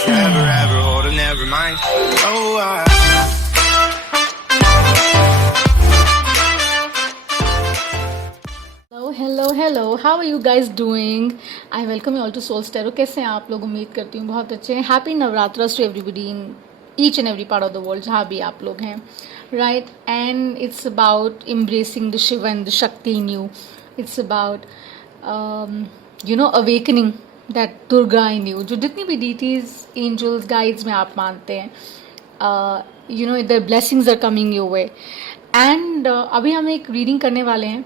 forever, ever hold or never mind. Oh, hello how are you guys doing. I welcome you all to Souls Tarot. कैसे हैं आप लोग? उम्मीद करती हूँ बहुत अच्छे हैं। Happy Navratras to everybody in each and every part of the world, जहाँ भी आप लोग हैं, right. And it's about embracing the Shiv and the Shakti in you. It's about awakening that Durga in you. जो जितनी भी डीटीज, एंजल्स, गाइड्स में आप मानते हैं, their blessings are coming your way. And अभी हम एक रीडिंग करने वाले हैं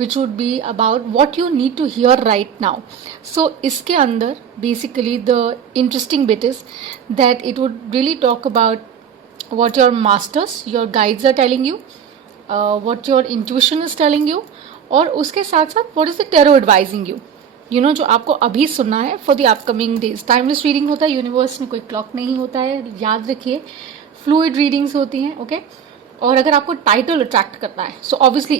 which would be about what you need to hear right now. So इसके अंदर basically the interesting bit is that it would really talk about what your masters, your guides are telling you, what your intuition is telling you, और उसके साथ साथ what is the tarot advising you. जो आपको अभी सुनना है for the upcoming days. Timeless reading होता है, यूनिवर्स में कोई क्लॉक नहीं होता है, याद रखिए. फ्लूइड रीडिंग्स होती हैं, ओके. और अगर आपको टाइटल अट्रैक्ट करना है, सो ऑब्वियसली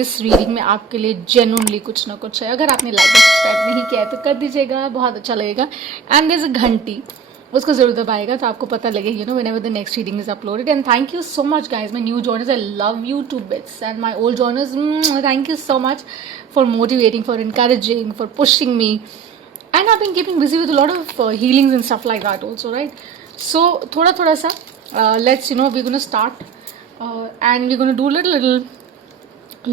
इस रीडिंग में आपके लिए जेन्युइनली कुछ ना कुछ है. अगर आपने लाइक और सब्सक्राइब नहीं किया है तो कर दीजिएगा, बहुत अच्छा लगेगा. एंड देयर इज अ घंटी, उसको जरूर दबाएगा तो आपको पता लगेगा whenever the next reading is uploaded. And thank you so much guys, my new joiners, I love you to bits. And my old joiners, thank you so much for motivating, for encouraging, for pushing me. And I've been keeping busy with a lot of healings and stuff like that also, right? So थोड़ा सा let's we're gonna start. And we're going to do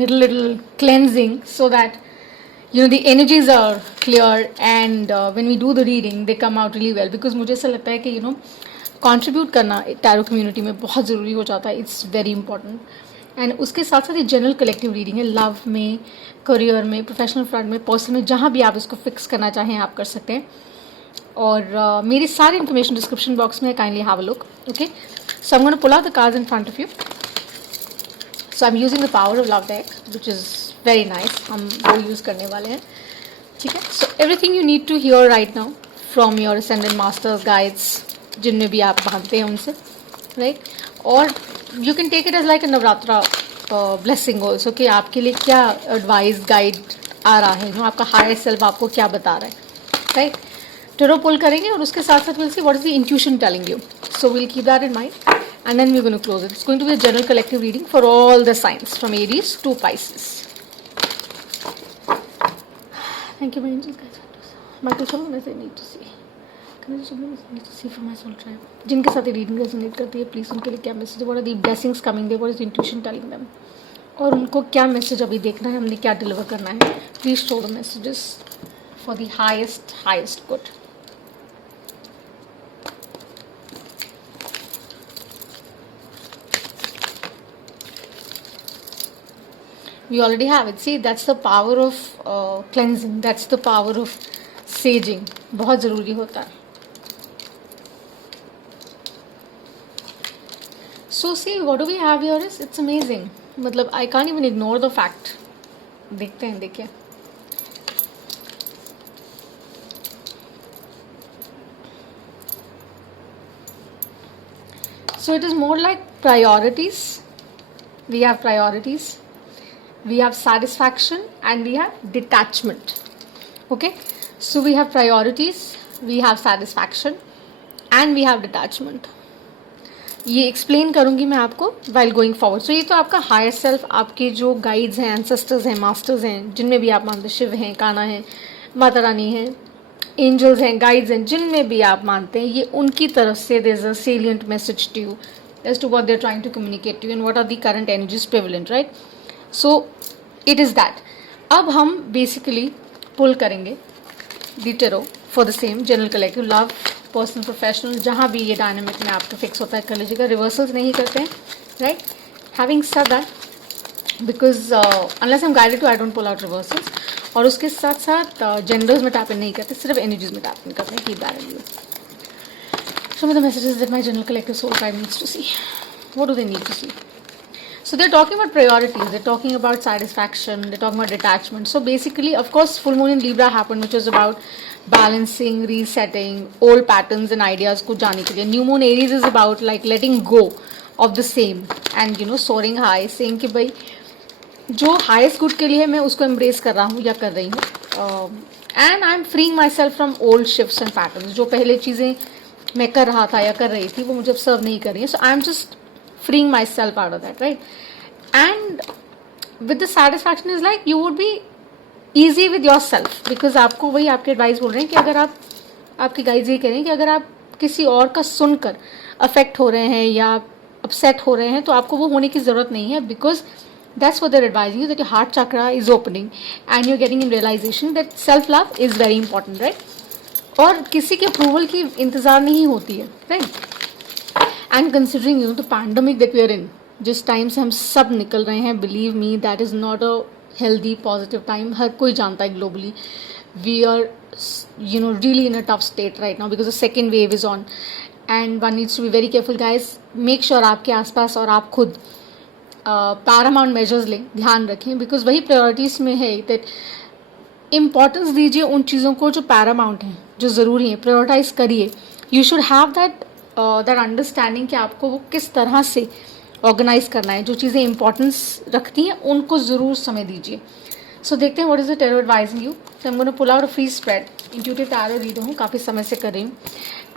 little cleansing so that the energies are clear, and when we do the reading they come out really well. Because मुझे ऐसा लगता है कि contribute करना tarot community में बहुत ज़रूरी हो जाता है. It's very important. एंड उसके साथ साथ ये जनरल कलेक्टिव रीडिंग है. लव में, करियर में, प्रोफेशनल फ्रंट में, पर्सन में, जहाँ भी आप इसको फिक्स करना चाहें आप कर सकते हैं. और मेरी सारी इन्फॉर्मेशन डिस्क्रिप्शन बॉक्स में, kindly have a look, okay. So I am gonna pull out the cards in front of you. So I'm using the power of love deck, which is very nice. हम वो use करने वाले हैं, ठीक है. So everything you need to hear right now from your ascended masters, guides, जिनमें भी आप मानते हैं उनसे, right? और you can take it as like a Navratra blessing also, कि आपके लिए क्या advice, guide आ रहा है, आपका higher self आपको क्या बता रहा है, right? Tarot pull करेंगे और उसके साथ साथ we'll see what is the intuition telling you. So we'll keep that in mind. And then we're going to close it. It's going to be a general collective reading for all the signs from Aries to Pisces. Thank you, my angels, guys. Michael Shalom, I need to see. Can I just need to see for my soul tribe? जिनके साथ reading resonate करती है, please उनके लिए क्या message है? What are the blessings coming there? What is the intuition telling them? और उनको क्या मैसेज अभी देखना है, हमने क्या डिलीवर करना है? Please show the messages for the highest good. We already have it. See, that's the power of cleansing. That's the power of saging. बहुत ज़रूरी होता है. So see, what do we have here is, it's amazing. मतलब I can't even ignore the fact. देखते हैं, देखिए. So it is more like priorities. We have priorities. We have satisfaction and we have detachment. Okay, so we have priorities, we have satisfaction and we have detachment. ये explain करूँगी मैं आपको while going forward. So ये तो आपका higher self, आपके जो guides हैं, एंसेस्टर्स हैं, मास्टर्स हैं, जिनमें भी आप मानते हैं, शिव हैं, कान्हा हैं, माता रानी हैं, एंजल्स हैं, गाइड्स हैं, जिनमें भी आप मानते हैं, ये उनकी तरफ से there is a salient message to you as to what they are trying to communicate to you and what are the current energies prevalent, right? So it is that. अब हम बेसिकली पुल करेंगे the tarot for the same general collective, love, personal, professional, जहाँ भी ये dynamic में आपको fix होता है कर लीजिएगा. रिवर्सल्स नहीं करते हैं, right. Having said that, because unless I am guided to, I don't pull out reversals. और उसके साथ साथ जेंडर्स में टैप इन नहीं करते, सिर्फ एनर्जीज में टैप इन करते हैं. Keep that in view. So the messages that my general collective soul tribe needs to see. What do they need to see? So they're talking about priorities, they're talking about satisfaction, they're talking about detachment. So basically, of course, full moon in Libra happened, which was about balancing, resetting, old patterns and ideas को जाने के लिए. New moon Aries is about like letting go of the same and soaring high, saying कि भाई जो highest good के लिए है मैं उसको embrace कर रहा हूँ या कर रही हूँ. And I'm freeing myself from old shifts and patterns. जो पहले चीज़ें मैं कर रहा था या कर रही थी वो मुझे अब सर्व नहीं कर रही है. So I am just freeing myself out of that, right? And with the satisfaction is like you would be easy with yourself, because आपको वही आपके एडवाइस बोल रहे हैं कि अगर आप, आपकी गाइड्स ये कह रहे हैं कि अगर आप किसी और का सुनकर अफेक्ट हो रहे हैं या अपसेट हो रहे हैं तो आपको वो होने की ज़रूरत नहीं है, because that's what they're advising you, that your heart chakra is opening and you're getting in realization that self love is very important, right? और किसी के अप्रूवल की इंतज़ार नहीं होती है, right? And considering the pandemic that we are in, जिस time से हम सब निकल रहे हैं, believe me that is not a healthy positive time. हर कोई जानता है globally we are really in a tough state right now because the second wave is on and one needs to be very careful guys. Make sure आपके आसपास और आप खुद Paramount measures लें, ध्यान रखें, बिकॉज वही प्रायोरिटीज़ में है दैट इम्पॉर्टेंस दीजिए उन चीज़ों को जो पैरामाउंट हैं, जो ज़रूरी हैं, प्रायोरिटाइज करिए. You should have that understanding कि आपको वो किस तरह से ऑर्गेनाइज करना है. जो चीज़ें इंपॉर्टेंस रखती हैं उनको ज़रूर समय दीजिए. सो देखते हैं what is the tarot advising you. So I am gonna pull out a free spread. Intuitive tarot reader हूँ, काफ़ी समय से कर रही हूँ,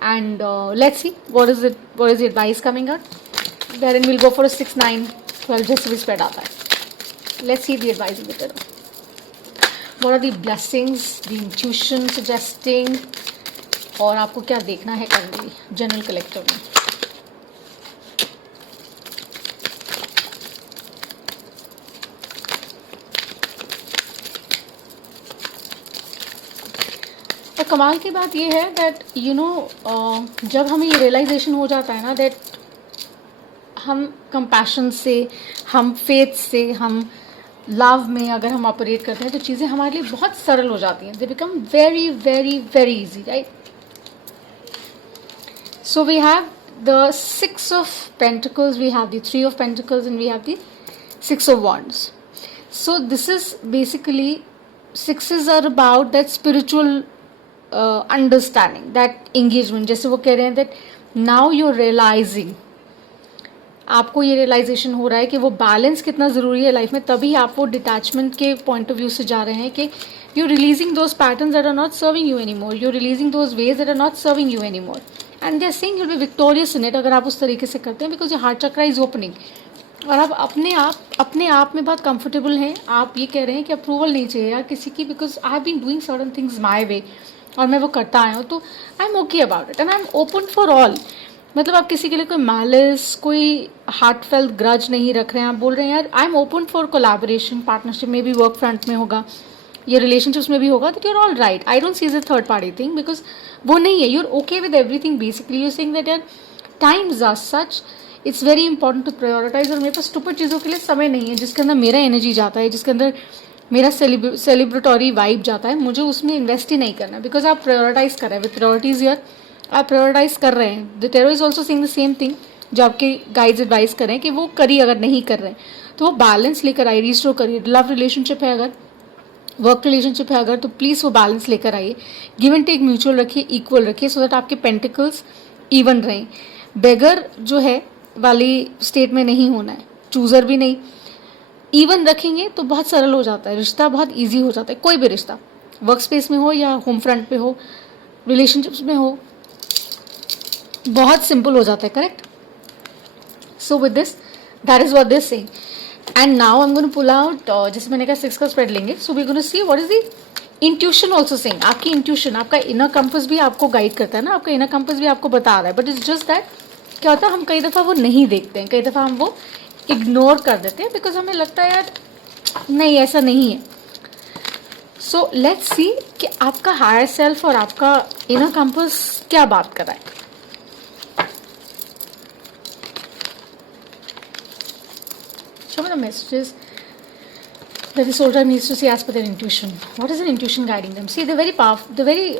and let's see what is the advice coming out. Therein will go for 6, 9, 12 जैसे भी spread आता है. Let's see the advice of the tarot. What are the blessings, the intuition suggesting, और आपको क्या देखना है करंटली जनरल कलेक्टिव में. और कमाल की बात ये है दैट जब हमें ये रियलाइजेशन हो जाता है ना दैट हम कंपैशन से, हम फेथ से, हम लव में अगर हम ऑपरेट करते हैं तो चीज़ें हमारे लिए बहुत सरल हो जाती हैं. They become very very very easy, right? So we have the 6 of Pentacles, we have the 3 of Pentacles, and we have the 6 of Wands. So this is basically, 6s are about that spiritual understanding, that engagement. जैसे वो कह रहे हैं that now you're realizing, आपको ये realisation हो रहा है कि वो बैलेंस कितना ज़रूरी है लाइफ में. तभी आप वो डिटैचमेंट के पॉइंट ऑफ व्यू से जा रहे हैं कि you releasing those patterns that are not serving you anymore, you releasing those ways that are not serving you anymore, and they are saying you will be victorious in it अगर आप उस तरीके से करते हैं, because your heart chakra is opening. और आप अपने आप में बहुत कंफर्टेबल हैं. आप ये कह रहे हैं कि अप्रूवल नहीं चाहिए यार किसी की, because I have been doing certain things my way और मैं वो करता आया हूँ, तो I am okay about it and I am open for all. मतलब आप किसी के लिए कोई मैलिस, कोई हार्टफेल्ट ग्रज नहीं रख रहे हैं. आप बोल रहे हैं यार आई am open for collaboration, partnership में भी, वर्क फ्रंट में होगा, ये रिलेशनशिप्स में भी होगा, that you are all right. I don't see is a third party thing, because वो नहीं है. You are okay with everything. Basically you saying that यार times are such, it's very important to prioritise. और मेरे पास stupid चीज़ों के लिए समय नहीं है जिसके अंदर मेरा एनर्जी जाता है, जिसके अंदर मेरा सेलिब्रेटरी वाइब जाता है. मुझे उसमें इन्वेस्ट ही नहीं करना, बिकॉज आप प्रायोरिटाइज कर रहे हैं विद प्रायोरिटीज ईयर, आप प्रायोरिटाइज कर रहे हैं. The tarot is also saying the same thing जो आपके गाइड्स एडवाइस कर रहे हैं कि वो करिए. अगर नहीं कर रहे हैं तो वो बैलेंस लेकर आइए, रिस्टोर करिए. लव रिलेशनशिप है अगर, वर्क रिलेशनशिप है अगर, तो प्लीज़ वो बैलेंस लेकर आइए. गिव एंड टेक म्यूचुअल रखिए, इक्वल रखिए, सो दैट आपके पेंटिकल्स इवन रहें. बेगर जो है वाली स्टेट में नहीं होना है, चूज़र भी नहीं. इवन रखेंगे तो बहुत सरल हो जाता है, रिश्ता बहुत ईजी हो जाता है. कोई भी रिश्ता, वर्क स्पेस में हो या होम फ्रंट पे हो, रिलेशनशिप्स में हो, बहुत सिंपल हो जाता है. Correct? So with this, that is what this saying. And now I am gonna pull out, जैसे मैंने कहा 6 का स्प्रेड लेंगे. So we gonna see what is the intuition also saying. आपकी इंट्यूशन, आपका इनर कंपस भी आपको गाइड करता है ना, आपका इनर कंपस भी आपको बता रहा है. बट इट्स जस्ट दैट क्या होता है, हम कई दफ़ा वो नहीं देखते हैं, कई दफ़ा हम वो इग्नोर कर देते हैं, बिकॉज हमें लगता है यार नहीं ऐसा नहीं है. सो लेट्स सी कि आपका हायर सेल्फ और आपका इनर कंपस क्या बात कर रहा है. Show me the messages that the soldier needs to see as per their intuition. What is an intuition guiding them? See, they're very powerful, they're very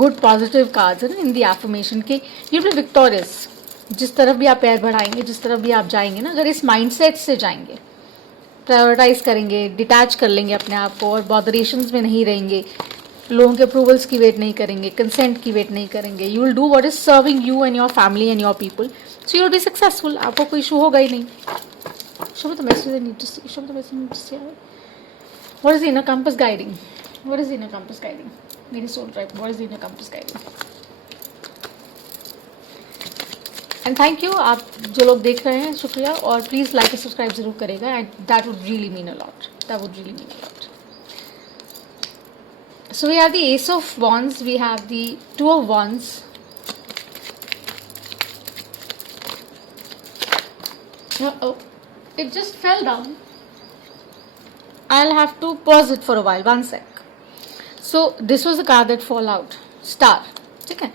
good positive cards in the affirmation कि you will be victorious. जिस तरफ भी आप पैर बढ़ाएंगे, जिस तरफ भी आप जाएंगे ना, अगर इस माइंडसेट से जाएंगे, प्रायोरिटाइज करेंगे, डिटैच कर लेंगे अपने आप को और बॉदरेशंस में नहीं रहेंगे, लोगों के अप्रूवल्स की वेट नहीं करेंगे, कंसेंट की वेट नहीं करेंगे, you will do what is serving you and your family and your people, so you will be successful. आपको कोई इशू होगा ही नहीं. Show me the message I need to see. Show me the message I need to see. What is the inner compass guiding? What is the inner compass guiding? मेरी soul tribe. What is the inner compass guiding? And thank you, आप जो लोग देख रहे हैं शुक्रिया, और please like और सब्सक्राइब ज़रूर करेगा, and that would really mean a lot, that would really mean a lot. So we have the Ace of Wands, we have the Two of Wands. Oh, it just fell down. I'll have to pause it for a while, one sec. So this was the card that fall out, Star. Okay.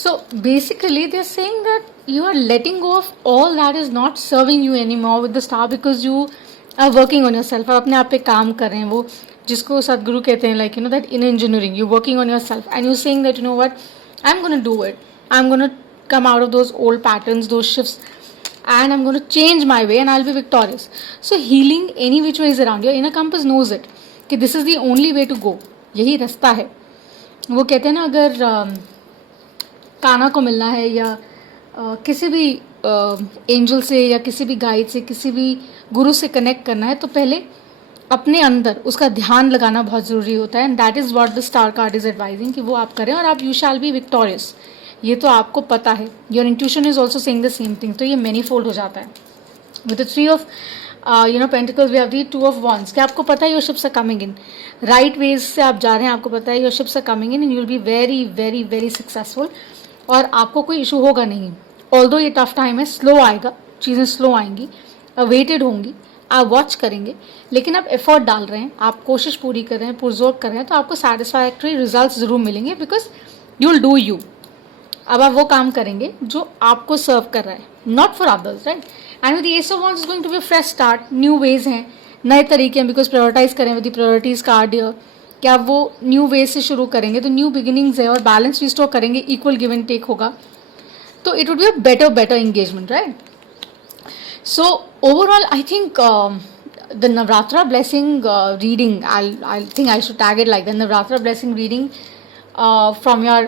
So basically they're saying that you are letting go of all that is not serving you anymore with the Star, because you are working on yourself. आप अपने आप पे काम कर रहे हैं, वो जिसको सदगुरु कहते हैं, like that in engineering you're working on yourself and you're saying that what, I'm going to do it, I'm going to come out of those old patterns, those shifts, and I'm going to change my way and I'll be victorious. So healing any which way is around, your inner compass knows it कि this is the only way to go, यही रास्ता है. वो कहते हैं ना, अगर काना को मिलना है या किसी भी एंजल से या किसी भी गाइड से, किसी भी गुरु से कनेक्ट करना है, तो पहले अपने अंदर उसका ध्यान लगाना बहुत ज़रूरी होता है. And that is what the star card is advising कि वो आप करें और आप यू शैल बी विक्टोरियस. ये तो आपको पता है, your intuition is also saying the same thing. तो ये मैनीफोल्ड हो जाता है. With the three of pentacles we have the two of wands, कि आपको पता है your ships are coming in, right ways से आप जा रहे हैं, आपको पता है your ships are coming in and you will be very very very successful, और आपको कोई इशू होगा नहीं. ऑल्दो ये टफ टाइम है, स्लो आएगा, चीज़ें स्लो आएंगी, वेटेड होंगी, आप वॉच करेंगे, लेकिन आप एफर्ट डाल रहे हैं, आप कोशिश पूरी कर रहे हैं, पुरजोर कर रहे हैं, तो आपको सेटिस्फैक्ट्री रिजल्ट्स ज़रूर मिलेंगे, because you will do you. अब आप वो काम करेंगे जो आपको सर्व कर रहा है, not for others, right. And with ace of wands is going to be fresh start, new ways हैं, नए तरीके हैं, बिकॉज प्रायोरिटाइज करें with the priorities card year, कि आप वो न्यू वेज से शुरू करेंगे, तो न्यू बिगिनिंग्स है, और बैलेंस रिस्टोर करेंगे, इक्वल गिव एंड टेक होगा, तो it would be a better engagement, right. So overall, I think the Navratra blessing reading, I think I should tag it like the Navratra blessing reading from your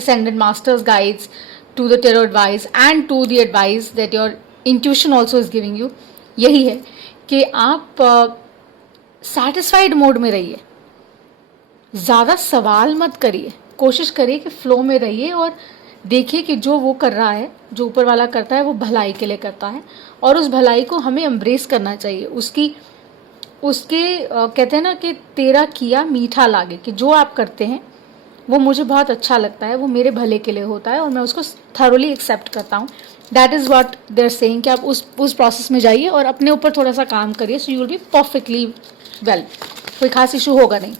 ascended masters guides to the tarot advice and to the advice that your intuition also is giving you, यही है कि आप satisfied mode में रहिए, ज़्यादा सवाल मत करिए, कोशिश करिए कि फ्लो में रहिए और देखिए कि जो वो कर रहा है, जो ऊपर वाला करता है, वो भलाई के लिए करता है, और उस भलाई को हमें एम्ब्रेस करना चाहिए. उसके कहते हैं ना कि तेरा किया मीठा लागे, कि जो आप करते हैं वो मुझे बहुत अच्छा लगता है, वो मेरे भले के लिए होता है और मैं उसको थरोली एक्सेप्ट करता हूँ. That is what they are saying कि आप उस प्रोसेस में जाइए और अपने ऊपर थोड़ा सा काम करिए, so you will be perfectly well, कोई खास इशू होगा नहीं,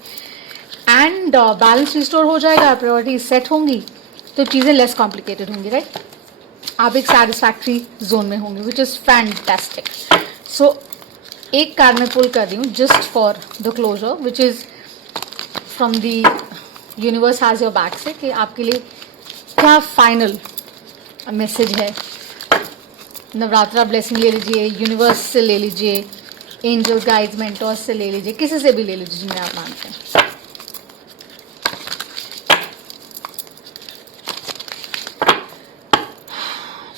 एंड बैलेंस रिस्टोर हो जाएगा, प्रायोरिटी सेट होंगी, तो चीज़ें लेस कॉम्प्लिकेटेड होंगी, राइट. आप एक सेटिस्फैक्ट्री जोन में होंगे, विच इज़ फैंटास्टिक. सो एक कार्ड मैं पुल कर रही हूँ just for the closure, which is from the universe has your back, से कि आपके लिए क्या फाइनल मैसेज है. नवरात्रा ब्लेसिंग ले लीजिए, यूनिवर्स से ले लीजिए, एंजल्स गाइड्स मेंटर्स से ले लीजिए, किसी से भी ले लीजिए जिन्हें आप मानते हैं.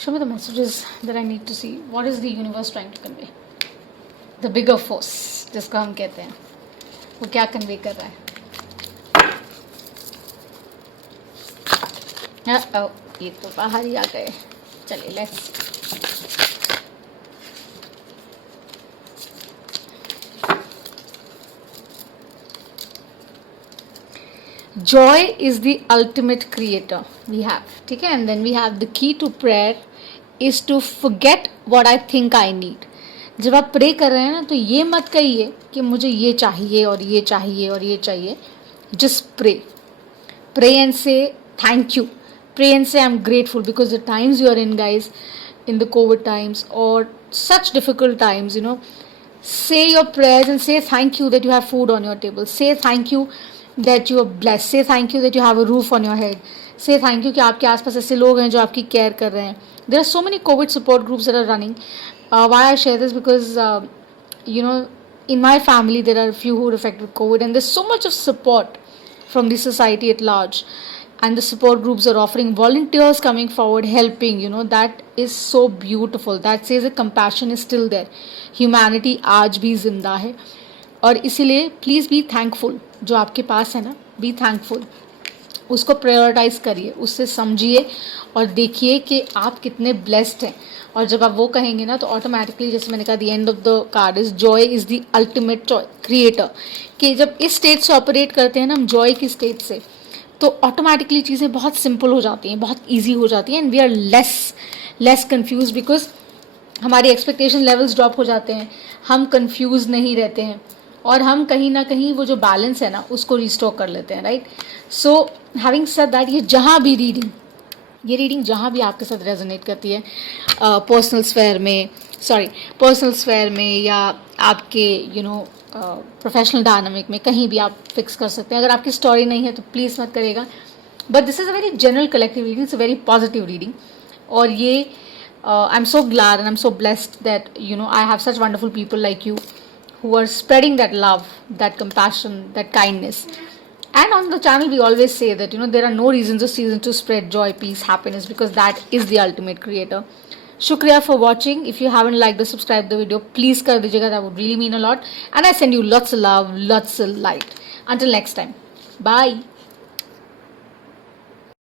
Show me the messages that I need to see. What is the universe trying to convey? The bigger force, जिसको हम कहते हैं, वो क्या कन्वे कर रहा है. ये तो बाहर ही आ गए. चलिए let's. Joy is the ultimate creator we have, ठीक है. And then we have the key to prayer is to forget what I think I need. जब आप प्रे कर रहे हैं ना, तो ये मत कहिए कि मुझे ये चाहिए और ये चाहिए और ये चाहिए. Just pray. Pray and say thank you. Pray and say I'm grateful, because the times you are in, guys, in the COVID times or such difficult times, say your prayers and say thank you that you have food on your table. Say thank you that you are blessed. Say thank you that you have a roof on your head. Say thank you कि आपके आसपास ऐसे लोग हैं जो आपकी care कर रहे हैं. There are so many COVID support groups that are running. Why I share this, because in my family there are a few who are affected with COVID, and there's so much of support from the society at large, and the support groups are offering, volunteers coming forward helping. That is so beautiful. That says that compassion is still there. Humanity आज भी जिंदा है, और इसीलिए please be thankful. जो आपके पास है ना, बी थैंकफुल. उसको प्रायोरिटाइज करिए, उससे समझिए और देखिए कि आप कितने ब्लेस्ड हैं। और जब आप वो कहेंगे ना तो ऑटोमेटिकली, जैसे मैंने कहा, the end of the card is Joy is the ultimate creator, कि जब इस स्टेट से ऑपरेट करते हैं ना हम, जॉय की स्टेट से, तो ऑटोमेटिकली चीज़ें बहुत सिंपल हो जाती हैं, बहुत ईजी हो जाती हैं, and we are less confuse, because हमारी एक्सपेक्टेशन लेवल्स ड्रॉप हो जाते हैं, हम कंफ्यूज नहीं रहते हैं, और हम कहीं ना कहीं वो जो बैलेंस है ना उसको रिस्टोर कर लेते हैं, right. So having said that, ये रीडिंग जहाँ भी आपके साथ रेजोनेट करती है, पर्सनल स्फेयर में या आपके प्रोफेशनल डायनामिक में, कहीं भी आप फिक्स कर सकते हैं। अगर आपकी स्टोरी नहीं है तो प्लीज़ मत करेगा, but this is a very general collective reading, it's a very positive reading. और ये I am so glad and I am so blessed that I have such wonderful people like you who are spreading that love, that compassion, that kindness. And on the channel we always say that there are no reasons or seasons to spread joy, peace, happiness, because that is the ultimate creator. Shukriya for watching. If you haven't liked or subscribed the video, please kar dijiyega, that would really mean a lot, and I send you lots of love, lots of light. Until next time, bye.